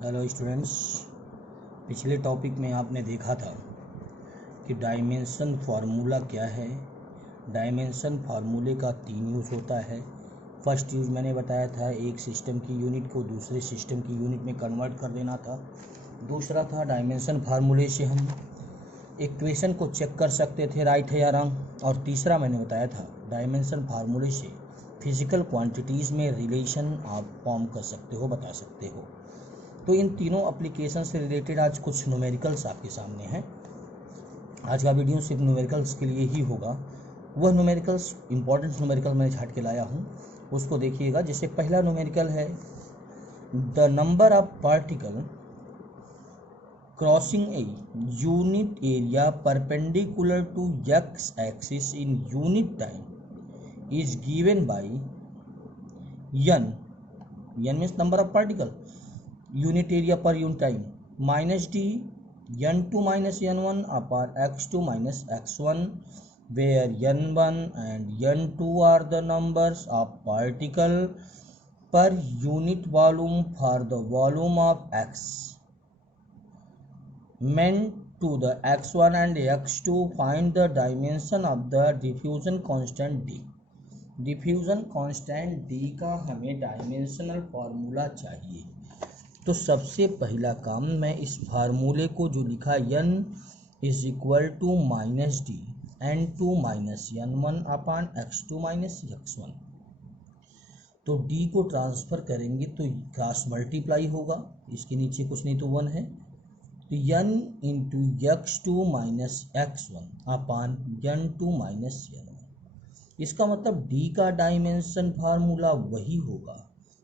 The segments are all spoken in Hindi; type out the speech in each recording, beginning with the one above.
हेलो स्टूडेंट्स, पिछले टॉपिक में आपने देखा था कि डायमेंशन फार्मूला क्या है। डायमेंशन फार्मूले का 3 यूज़ होता है। फर्स्ट यूज़ मैंने बताया था, एक सिस्टम की यूनिट को दूसरे सिस्टम की यूनिट में कन्वर्ट कर देना था। दूसरा था डायमेंशन फार्मूले से हम इक्वेशन को चेक कर सकते थे, राइट है या रॉन्ग। और तीसरा मैंने बताया था, डायमेंशन फार्मूले से फिजिकल क्वांटिटीज़ में रिलेशन आप फॉर्म कर सकते हो, बता सकते हो। तो इन तीनों एप्लीकेशन से रिलेटेड आज कुछ न्यूमेरिकल्स आपके सामने हैं। आज का वीडियो सिर्फ न्यूमेरिकल्स के लिए ही होगा। वह न्यूमेरिकल्स, इंपॉर्टेंट न्यूमेरिकल मैं छाट के लाया हूँ, उसको देखिएगा। जैसे पहला न्यूमेरिकल है, the number of particle crossing a unit area perpendicular to X axis in unit time is given by n means number of particle, unit area पर unit time, minus D n2 minus n1 upon x2 minus x1, where n1 and n2 are the numbers of particle per unit volume for the volume of x meant to the x1 and x2. Find the dimension of the diffusion constant d. Diffusion constant d का हमें डायमेंशनल फार्मूला चाहिए। तो सबसे पहला काम, मैं इस फार्मूले को जो लिखा n is equal to minus D n2 minus n1 upon x2 minus x1, तो d को ट्रांसफ़र करेंगे तो क्रॉस मल्टीप्लाई होगा, इसके नीचे कुछ नहीं तो 1 है, तो n into x2 minus x1 अपान n2 माइनस n1। इसका मतलब d का डायमेंशन फार्मूला वही होगा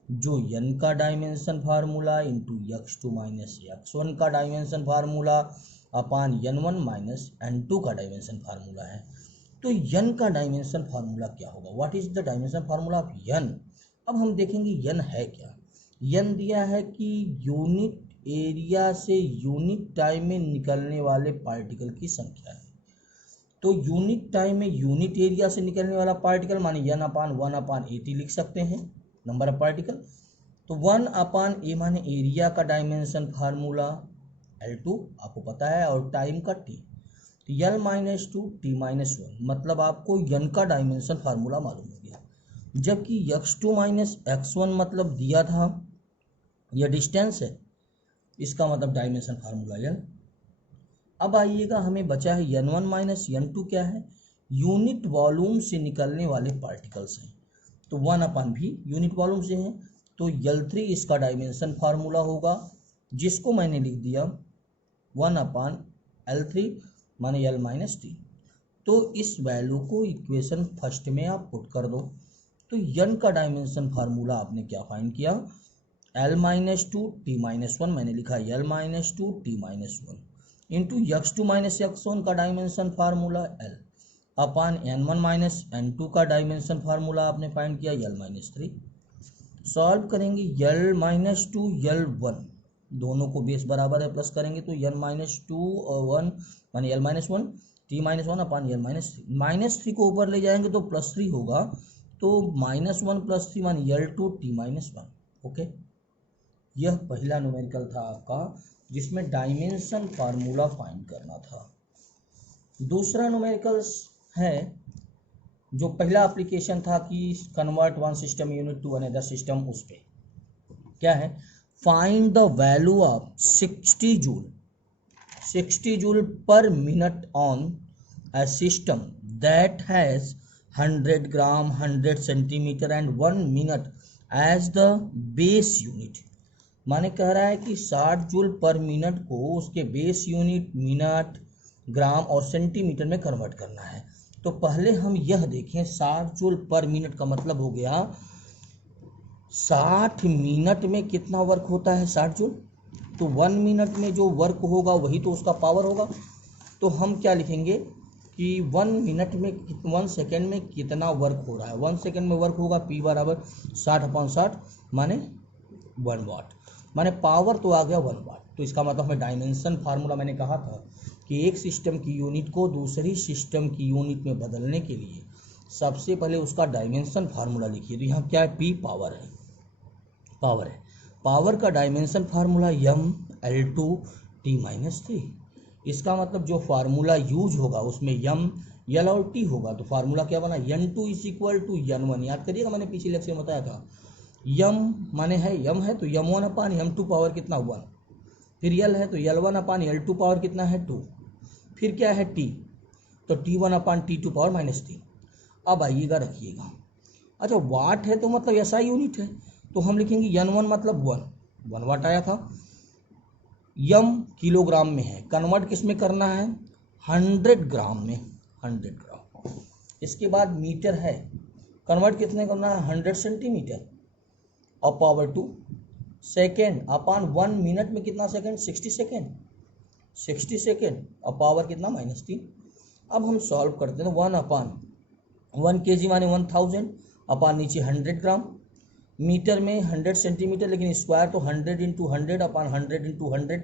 जो n का dimension formula into x2 minus x1 का डायमेंशन फार्मूला अपान n1 माइनस n2 का डायमेंशन फार्मूला है। तो n का डायमेंशन फार्मूला क्या होगा? What is the dimension formula of n? अब हम देखेंगे n है क्या। n दिया है कि यूनिट एरिया से यूनिट टाइम में निकलने वाले पार्टिकल की संख्या है। तो यूनिट टाइम में यूनिट एरिया से निकलने वाला पार्टिकल माने n अपान 1 अपान 80 लिख सकते हैं, नंबर ऑफ पार्टिकल। तो 1 अपान ए माने एरिया का डायमेंशन फार्मूला L2 आपको पता है, और टाइम का t, तो L माइनस 2 t माइनस 1, मतलब आपको n का डायमेंशन फार्मूला मालूम हो गया। जबकि x2 माइनस x1 मतलब दिया था, यह डिस्टेंस है, इसका मतलब डायमेंशन फार्मूला n। अब आइएगा, हमें बचा है n1 माइनस n2 क्या है? यूनिट वॉल्यूम से निकलने वाले पार्टिकल्स हैं। तो 1 अपान भी यूनिट वॉल्यूम से हैं, तो L3 इसका डायमेंशन फार्मूला होगा, जिसको मैंने लिख दिया 1 अपान L3 माने L माइनस टी। तो इस वैल्यू को इक्वेशन फर्स्ट में आप पुट कर दो। तो n का डायमेंशन फार्मूला आपने क्या फाइंड किया? L माइनस 2 टी माइनस 1, मैंने लिखा L minus 2 T minus 1 into x2 minus x1 का डायमेंशन फार्मूला L अपान n1 माइनस n2 का डायमेंशन फार्मूला आपने फाइंड किया L माइनस 3। सॉल्व करेंगे, L माइनस 2 L1 दोनों को बेस बराबर है, प्लस करेंगे तो n माइनस 2 और 1 माने L माइनस 1 टी माइनस 1 अपान L माइनस 3। माइनस 3 को ऊपर ले जाएंगे तो प्लस 3 होगा, तो माइनस 1 प्लस 3 माने L2 टी माइनस 1। ओके, यह पहला न्यूमेरिकल था आपका, जिसमें डायमेंशन फार्मूला फाइंड करना था। दूसरा न्यूमेरिकल्स है, जो पहला एप्लीकेशन था कि convert one system unit to another system, उस पे क्या है? Find the value of 60 joule per minute on a system that has 100 gram, 100 centimetre and 1 minute as the base unit। माने कह रहा है कि 60 जूल पर मिनट को उसके बेस यूनिट मिनट, ग्राम और सेंटीमीटर में कन्वर्ट करना है। तो पहले हम यह देखें, 60 जूल पर मिनट का मतलब हो गया 60 मिनट में कितना वर्क होता है 60 जूल, तो 1 मिनट में जो वर्क होगा वही तो उसका पावर होगा। तो हम क्या लिखेंगे कि 1 मिनट में 1 सेकेंड में कितना वर्क हो रहा है। 1 सेकेंड में वर्क होगा P बराबर 60 अपान 60 माने 1 वाट, माने पावर तो आ गया 1 वाट। तो इसका मतलब हमें डायमेंशन फार्मूला, मैंने कहा था कि एक सिस्टम की यूनिट को दूसरी सिस्टम की यूनिट में बदलने के लिए सबसे पहले उसका डायमेंशन फार्मूला लिखिए। तो यहाँ क्या है? P पावर है, पावर का डायमेंशन फार्मूला यम L2 T माइनस 3। इसका मतलब जो फार्मूला यूज होगा उसमें यम यल और टी होगा, तो फार्मूला क्या बना, N2 is equal to N1। याद करिएगा, मैंने पिछले लेक्चर में बताया था, यम माने है यम है तो यम 1 अपान यम 2 पावर कितना 1, फिर यल है तो यल 1 अपान यल 2 पावर कितना है 2, फिर क्या है टी, तो T1 अपान T2 पावर माइनस 3। अब आइएगा रखिएगा, अच्छा वाट है तो मतलब ऐसा यूनिट है, तो हम लिखेंगे N1 मतलब 1 वाट आया था। यम किलोग्राम में है, कन्वर्ट किस में करना है, 100 ग्राम में, 100 ग्राम। इसके बाद मीटर है, कन्वर्ट कितने करना है, 100 सेंटीमीटर, और पावर 2 सेकेंड अपान 1 मिनट में कितना सेकेंड, 60 सेकेंड, 60 सेकेंड, और पावर कितना -3। अब हम सॉल्व करते हैं, 1 अपान 1 kg माने 1000 अपान नीचे 100 ग्राम, मीटर में 100 सेंटीमीटर, लेकिन स्क्वायर तो 100 इंटू 100 अपान 100 इंटू 100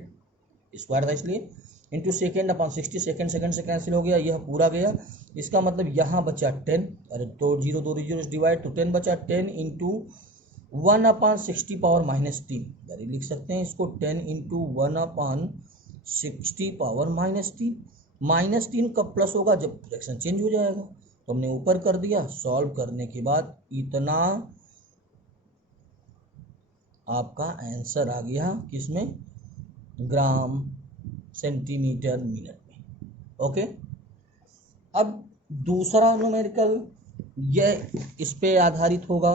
स्क्वायर था इसलिए, इंटू सेकेंड अपान 60, सेकेंड सेकेंड से कैंसिल हो गया, यह पूरा गया। इसका मतलब यहाँ बचा 10, अरे तो 0 2 0 डिवाइड, तो 10 बचा, 10 इंटू 1 अपान 60 पावर -3, यानी लिख सकते हैं इसको 10 इंटू 1 अपान 60 पावर -3। -3 कब प्लस होगा, जब फ्रैक्शन चेंज हो जाएगा, तो हमने ऊपर कर दिया। सॉल्व करने के बाद इतना आपका आंसर आ गया, किसमें, ग्राम सेंटीमीटर मिनट में। ओके, अब दूसरा न्यूमेरिकल यह इस पे आधारित होगा।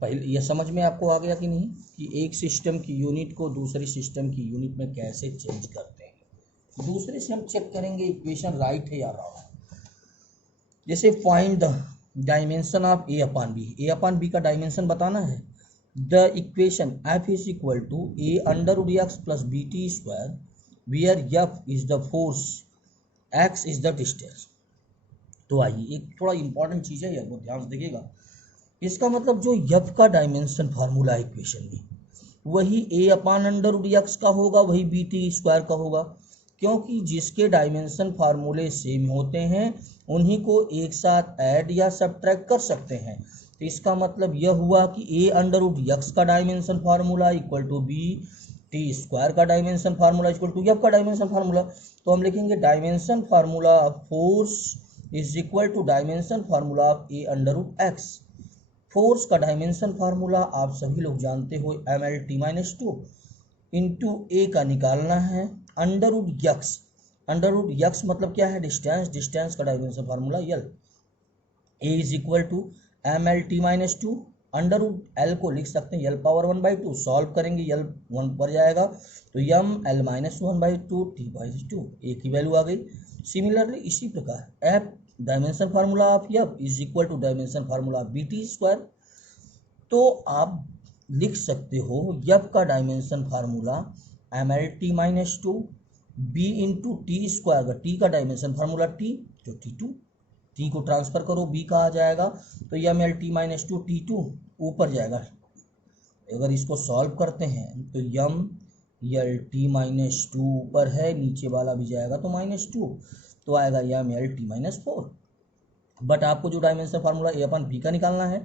पहले यह समझ में आपको आ गया कि नहीं, कि एक सिस्टम की यूनिट को दूसरी सिस्टम की यूनिट में कैसे चेंज करते हैं। दूसरे से हम चेक करेंगे इक्वेशन राइट है या रॉन्ग। जैसे find the dimension of A upon B, A upon B का डायमेंशन बताना है। The equation F is equal to A under root X plus B T square, where F is the force, x is the distance. तो आइए, एक थोड़ा इंपॉर्टेंट चीज़ है, यह ध्यान से देखिएगा। इसका मतलब जो F का डायमेंशन फार्मूला इक्वेशन में, वही ए अपान अंडर रूट एक्स का होगा, वही बी टी स्क्वायर का होगा, क्योंकि जिसके डायमेंशन फार्मूले सेम होते हैं उन्हीं को एक साथ ऐड या सब्ट्रैक्ट कर सकते हैं। तो इसका मतलब यह हुआ कि ए अंडर रूट एक्स का dimension formula equal to B T square का dimension formula equal to F का डायमेंशन फार्मूला। तो हम लिखेंगे dimension formula of force is equal to dimension formula of A under root x. Force का डायमेंशन फार्मूला आप सभी लोग जानते हो, mL/t-2 इंटू ए का निकालना है under root X. Under root X मतलब क्या है, डिस्टेंस, डिस्टेंस का डायमेंशन फार्मूला यल। A is equal to mL/t-2, under root L को लिख सकते हैं यल पावर 1/2, सॉल्व करेंगे यल 1 पर जाएगा तो यम एल माइनस 1/2 t/2, ए की वैल्यू आ गई। सिमिलरली इसी प्रकार F dimension formula of F is equal to dimension formula of B T square. तो आप लिख सकते हो एफ का dimension formula mL/t-2 B into T square, अगर टी का डायमेंशन फार्मूला टी तो t2, टी को ट्रांसफर करो बी का आ जाएगा तो mL/t-2 t2 ऊपर जाएगा। अगर इसको सॉल्व करते हैं तो mL/t-2 ऊपर है, नीचे वाला भी जाएगा तो -2, तो आएगा mL/t-4। बट आपको जो डायमेंशन फार्मूला ए अपन बी का निकालना है,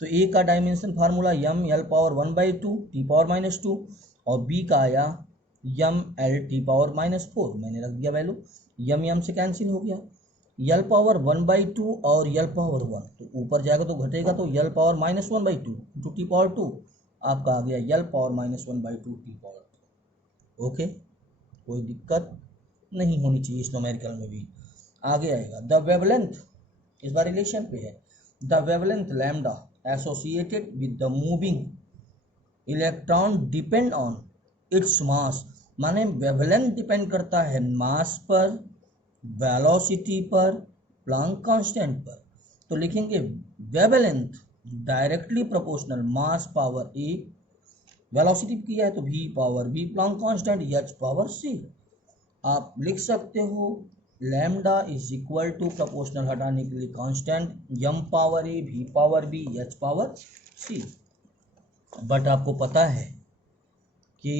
तो ए का dimension formula M L power 1/2 T power -2 और बी का आया यम एल टी पावर -4। मैंने रख दिया वैल्यू, यम यम से कैंसिल हो गया, यल पावर 1/2 और यल पावर 1 तो ऊपर जाएगा तो घटेगा, तो यल पावर -1/2 टू टी पावर 2 आपका आ गया यल पावर -1/2 टी पावर 2। ओके, कोई दिक्कत नहीं होनी चाहिए इस न्यूमेरिकल में भी। आगे आएगा द वेवलेंथ, इस बार रिलेशन पे है। The wavelength lambda associated with the moving electron depend on its mass, माने वेवलेंथ डिपेंड करता है मास पर, वेलोसिटी पर, प्लैंक कांस्टेंट पर। तो लिखेंगे wavelength directly proportional mass power A, velocity किया है तो v power v, Planck constant h power c। आप लिख सकते हो lambda is equal to proportional हटाने के लिए constant m power a, v power b, h power c। But आपको पता है कि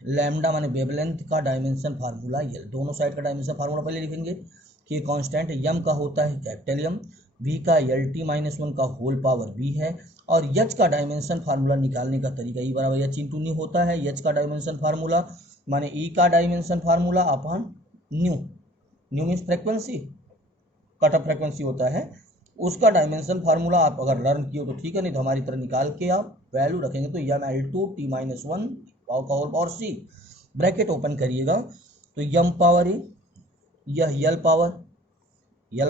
लैम्डा माने वेवलेंथ का डायमेंशन फार्मूला यल, दोनों साइड का डायमेंशन फार्मूला पहले लिखेंगे कि कांस्टेंट यम का होता है कैपिटल यम, v का LT-1 का होल पावर b है। और h का डायमेंशन फार्मूला निकालने का तरीका ई बराबर h इंटू न्यू होता है। h का डायमेंशन फार्मूला माने e का dimension formula upon new, new means frequency, cut off frequency होता है, उसका डायमेंशन फार्मूला आप अगर लर्न किए तो ठीक है, नहीं तो हमारी तरह निकाल के आप वैल्यू रखेंगे तो mL2T-1 पावर का whole power c, bracket open करिएगा तो m पावर a, यह l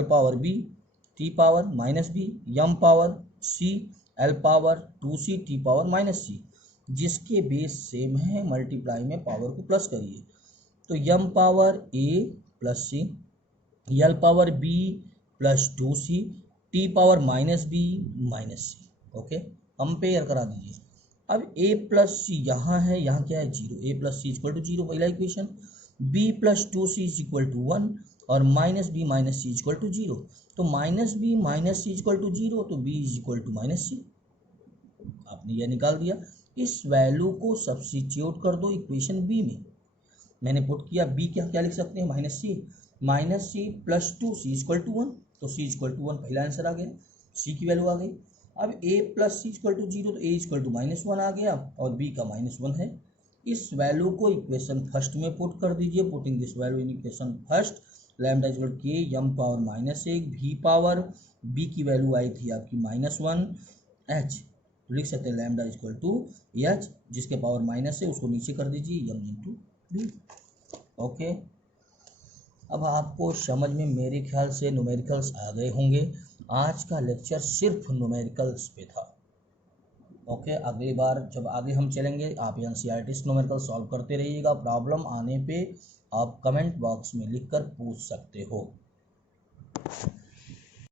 power b, t power minus b, m power c, l power 2c, t power minus c, जिसके बेस सेम है मल्टीप्लाई में पावर को प्लस करिए तो m power a plus c, l power b plus 2c, t power minus b minus c। Okay, compare करा दीजिए। अब a प्लस सी यहाँ है, यहाँ क्या है zero, a plus C equal to zero पहला equation, b plus 2c is equal to 1 और minus b minus C equal to zero, तो minus b minus C equal to zero तो b is equal to minus C, आपने यह निकाल दिया। इस वैल्यू को सब्स्टिट्यूट कर दो इक्वेशन b में, मैंने पुट किया b क्या क्या लिख सकते हैं minus C plus 2c equal to 1, तो c इक्वल टू 1 पहला आंसर आ गया, c की वैल्यू आ गई। अब a plus C equal to zero तो a इक्वल टू -1 आ गया और b का -1 है। इस वैल्यू को इक्वेशन फर्स्ट में पुट कर दीजिए, putting this value in equation first, lambda equal के m power -1 v power b की वैल्यू आई थी आपकी -1 h, तो लिख सकते हैं लैम्डा इक्वल टू h, जिसके पावर माइनस है उसको नीचे कर दीजिए m इंटू b। ओके, अब आपको समझ में मेरे ख्याल से न्यूमेरिकल्स आ गए होंगे। आज का लेक्चर सिर्फ न्यूमेरिकल्स पे था। ओके, अगली बार जब आगे हम चलेंगे आप NCERT न्यूमेरिकल सॉल्व करते रहिएगा, प्रॉब्लम आने पे आप कमेंट बॉक्स में लिखकर पूछ सकते हो।